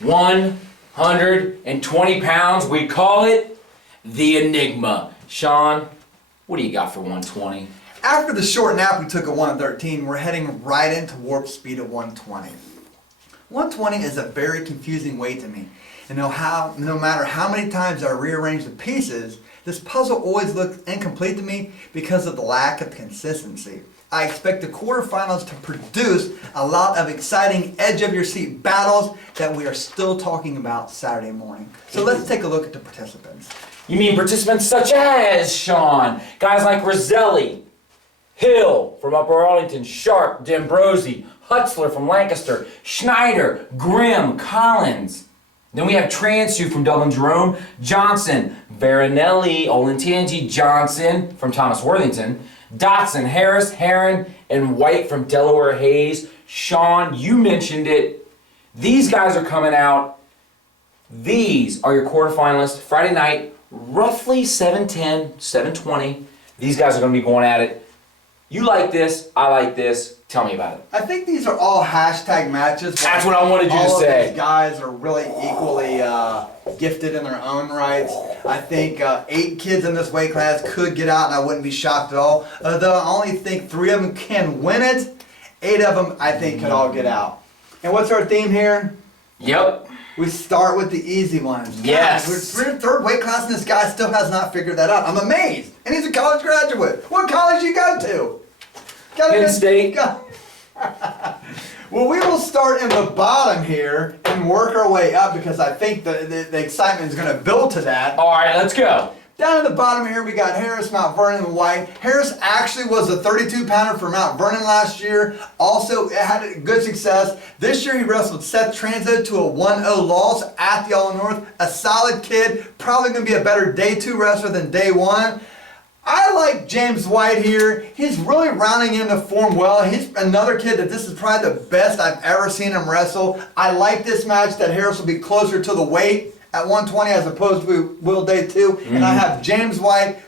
120 pounds. We call it the Enigma. Sean, what do you got for 120? After the short nap we took at 113, we're heading right into warp speed at 120. 120 is a very confusing weight to me. And no matter how many times I rearrange the pieces, this puzzle always looks incomplete to me because of the lack of consistency. I expect the quarterfinals to produce a lot of exciting edge-of-your-seat battles that we are still talking about Saturday morning. So let's take a look at the participants. You mean participants such as, Sean, guys like Roselli, Hill from Upper Arlington, Sharp, D'Ambrosi, Hutzler from Lancaster, Schneider, Grimm, Collins. Then we have Transu from Dublin Jerome, Johnson, Veronelli, Olentangy, Johnson from Thomas Worthington, Dotson, Harris, Heron, and White from Delaware Hayes. Sean, you mentioned it. These guys are coming out. These are your quarterfinalists. Friday night, roughly 7:10, 7:20. These guys are going to be going at it. You like this, I like this. Tell me about it. I think these are all hashtag matches. That's what I wanted you to all say. Of these guys are really equally gifted in their own rights. I think 8 kids in this weight class could get out, and I wouldn't be shocked at all. Although I only think 3 of them can win it. 8 of them, I think, could all get out. And what's our theme here? Yep. We start with the easy ones. Yes. We're in 3rd weight class, and this guy still has not figured that out. I'm amazed. And he's a college graduate. What college you go to? Penn State. Well, we will start in the bottom here and work our way up because I think the excitement is going to build to that. All right, let's go. Down at the bottom here, we got Harris, Mount Vernon, and White. Harris actually was a 32-pounder for Mount Vernon last year. Also had good success. This year he wrestled Seth Transo to a 1-0 loss at the All-North. A solid kid, probably going to be a better day 2 wrestler than day 1. I like James White here. He's really rounding into form well. He's another kid that this is probably the best I've ever seen him wrestle. I like this match that Harris will be closer to the weight at 120 as opposed to Will Day 2. And I have James White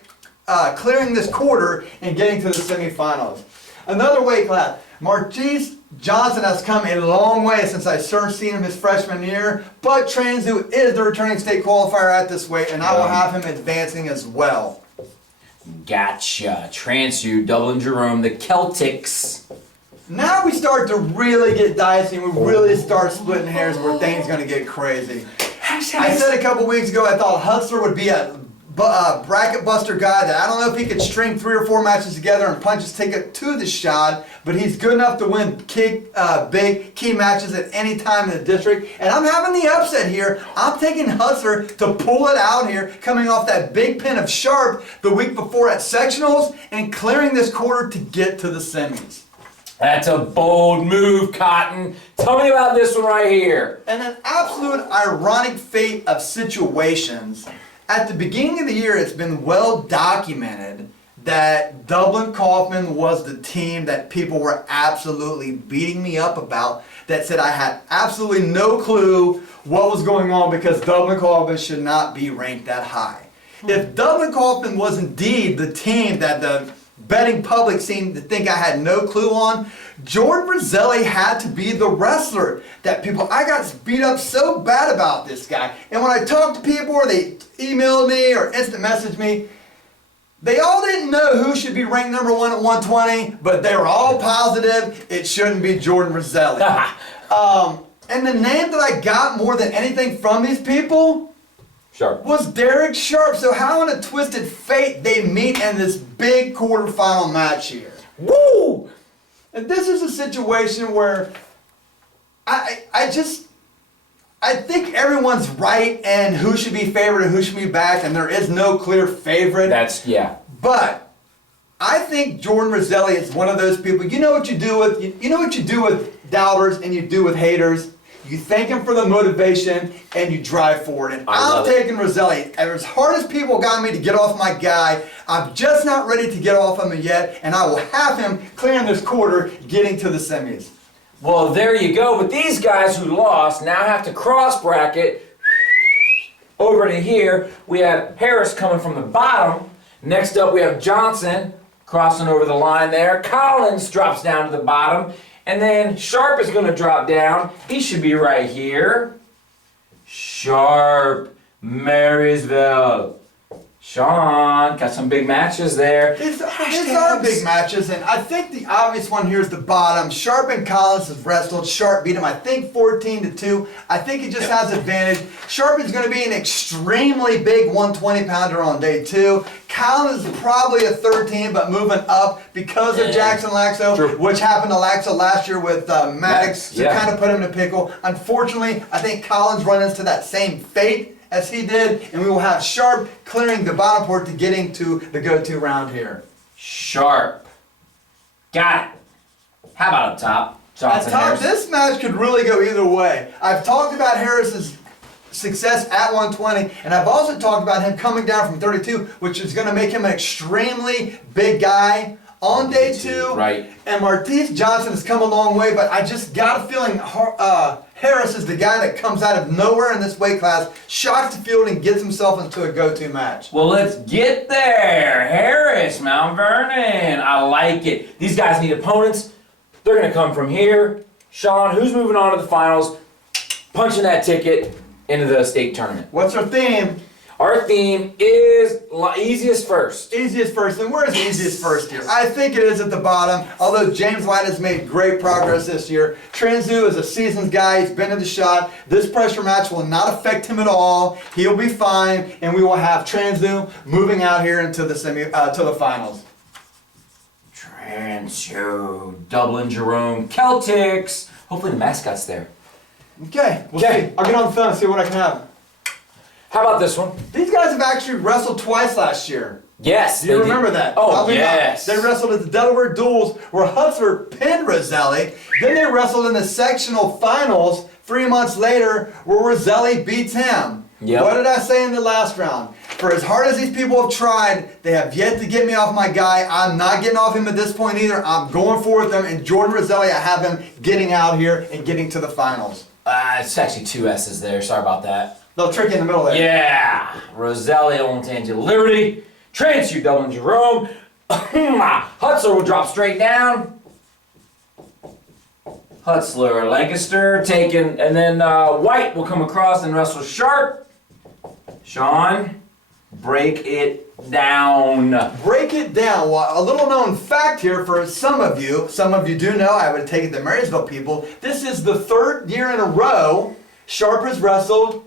clearing this quarter and getting to the semifinals. Another weight class, Marquise Johnson has come a long way since I first seen him his freshman year, but Transu is the returning state qualifier at this weight, and I will have him advancing as well. Gotcha. Transu, Dublin Jerome, the Celtics. Now we start to really get dicey and we really start splitting hairs where things going to get crazy. I said a couple weeks ago I thought Hutzler would be a bracket buster guy that I don't know if he could string 3 or 4 matches together and punch his ticket to the shot, but he's good enough to win big key matches at any time in the district. And I'm having the upset here. I'm taking Hutzler to pull it out here, coming off that big pin of Sharp the week before at sectionals and clearing this quarter to get to the semis. That's a bold move, Cotton. Tell me about this one right here. And an absolute ironic fate of situations. At the beginning of the year, it's been well documented that Dublin Kaufman was the team that people were absolutely beating me up about, that said I had absolutely no clue what was going on because Dublin Kaufman should not be ranked that high. If Dublin Kaufman was indeed the team that the betting public seemed to think I had no clue on, Jordan Roselli had to be the wrestler that I got beat up so bad about this guy. And when I talked to people or they emailed me or instant messaged me, they all didn't know who should be ranked number 1 at 120, but they were all positive it shouldn't be Jordan Roselli. And the name that I got more than anything from these people Sharp. was Derek Sharp. So how in a twisted fate they meet in this big quarterfinal match here. Woo! And this is a situation where I think everyone's right and who should be favored and who should be backed, and there is no clear favorite. Yeah. But I think Jordan Roselli is one of those people. You know what you do with doubters and you do with haters. You thank him for the motivation and you drive forward. And I'm taking Roselli. As hard as people got me to get off my guy, I'm just not ready to get off him yet, and I will have him clearing this quarter, getting to the semis. Well, there you go. But these guys who lost now have to cross bracket over to here. We have Harris coming from the bottom. Next up, we have Johnson crossing over the line there. Collins drops down to the bottom. And then Sharp is going to drop down. He should be right here. Sharp, Marysville. Sean, got some big matches there. These are big matches, and I think the obvious one here is the bottom. Sharp and Collins have wrestled. Sharp beat him, I think, 14-2. I think he just has advantage. Sharp is going to be an extremely big 120-pounder on day 2. Collins is probably a 13, but moving up because of Jackson Laxo, True. which happened to Laxo last year with Maddox to kind of put him in a pickle. Unfortunately, I think Collins run into that same fate as he did, and we will have Sharp clearing the bottom port to getting to the go-to round here. Sharp. Got it. How about up top? At Johnson top, Harris. this match could really go either way. I've talked about Harris's success at 120, and I've also talked about him coming down from 32, which is going to make him an extremely big guy on day 2. Right. And Martise Johnson has come a long way, but I just got a feeling Harris is the guy that comes out of nowhere in this weight class, shocks the field, and gets himself into a go-to match. Well, let's get there. Harris, Mount Vernon. I like it. These guys need opponents. They're going to come from here. Sean, who's moving on to the finals? Punching that ticket into the state tournament. What's our theme? Our theme is easiest first. Easiest first, and where's easiest first here? I think it is at the bottom, although James White has made great progress this year. Transu is a seasoned guy, he's been in the shot. This pressure match will not affect him at all. He'll be fine, and we will have Transu moving out here into the to the finals. Transu, Dublin, Jerome, Celtics. Hopefully the mascot's there. Okay, we'll see. I'll get on the phone and see what I can have. How about this one? These guys have actually wrestled twice last year. Yes. Do you remember that? Oh, Probably not. yes. They wrestled at the Delaware Duels where Hutzler pinned Roselli. Then they wrestled in the sectional finals 3 months later where Roselli beats him. Yep. What did I say in the last round? For as hard as these people have tried, they have yet to get me off my guy. I'm not getting off him at this point either. I'm going forward with them. And Jordan Roselli, I have him getting out here and getting to the finals. It's actually 2 S's there. Sorry about that. Little tricky in the middle there. Yeah. Roselli, Old Tangent Liberty. Transu, Dublin, Jerome. Hutzler will drop straight down. Hutzler, Lancaster, taken, and then White will come across and wrestle Sharp. Sean, break it down. Break it down. Well, a little known fact here for some of you do know, I would take it the Marysville people, this is the 3rd year in a row Sharp has wrestled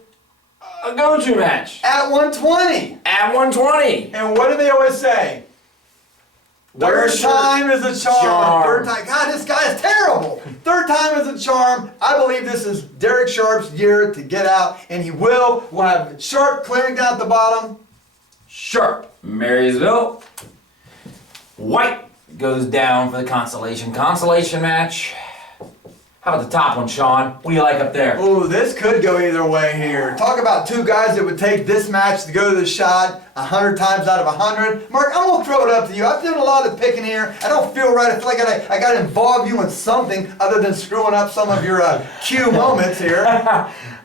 A go-to match. at 120. At 120. And what do they always say? Third time is a charm. Third time. God, this guy is terrible. Third time is a charm. I believe this is Derek Sharp's year to get out, and he will. We'll have Sharp clearing down at the bottom. Sharp, Marysville. White goes down for the consolation match. How about the top one, Sean? What do you like up there? Ooh, this could go either way here. Talk about 2 guys that would take this match to go to the shot 100 times out of 100. Mark, I'm going to throw it up to you. I've done a lot of picking here. I don't feel right. I feel like I got to involve you in something other than screwing up some of your cue moments here.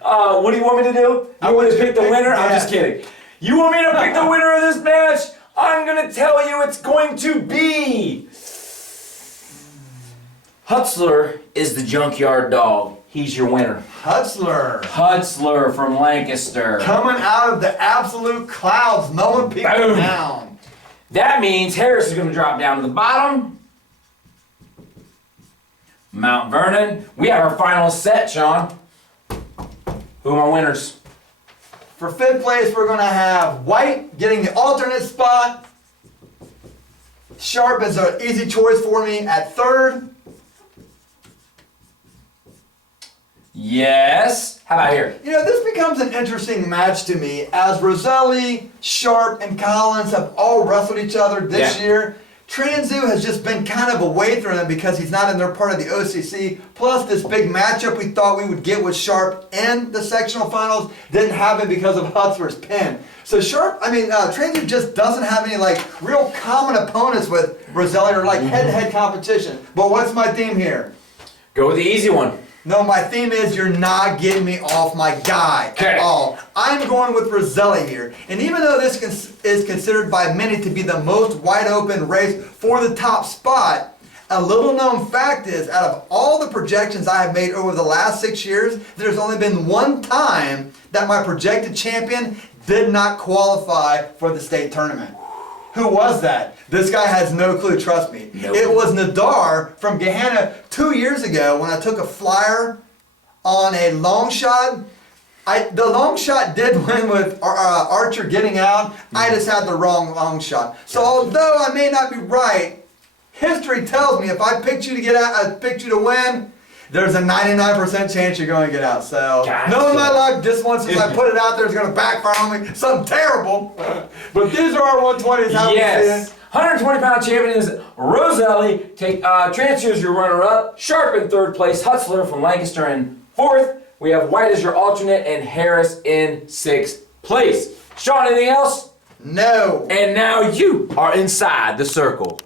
What do you want me to do? You want me to pick the winner? I'm just kidding. You want me to pick the winner of this match? I'm going to tell you it's going to be... Hutzler is the junkyard dog. He's your winner. Hutzler. Hutzler from Lancaster. Coming out of the absolute clouds, mowing people Boom. down. That means Harris is going to drop down to the bottom. Mount Vernon. We have our final set, Sean. Who are my winners? For 5th place, we're going to have White getting the alternate spot. Sharp is an easy choice for me at 3rd. Yes. How about here? You know, this becomes an interesting match to me as Roselli, Sharp, and Collins have all wrestled each other this year. Transu has just been kind of away from them because he's not in their part of the OCC. Plus, this big matchup we thought we would get with Sharp in the sectional finals didn't happen because of Hutzler's pin. So Transu just doesn't have any real common opponents with Roselli or head-to-head competition. But what's my theme here? Go with the easy one. No, my theme is you're not getting me off my guy at all. I'm going with Roselli here. And even though this is considered by many to be the most wide open race for the top spot, A little known fact is, out of all the projections I have made over the last 6 years, there's only been one time that my projected champion did not qualify for the state tournament. Who was that? This guy has no clue, trust me. Nope. It was Nadar from Gahanna 2 years ago when I took a flyer on a long shot. The long shot did win with Archer getting out. I just had the wrong long shot. So although I may not be right, history tells me if I picked you to get out, I picked you to win, there's a 99% chance you're going to get out. So, Gotcha. knowing my luck, this one, since I put it out there, is going to backfire on me. Something terrible. But these are our 120s. How Yes. 120-pound champion is Roselli. Transfer as your runner-up. Sharp in third place. Hutzler from Lancaster in fourth. We have White as your alternate and Harris in sixth place. Sean, anything else? No. And now you are inside the circle.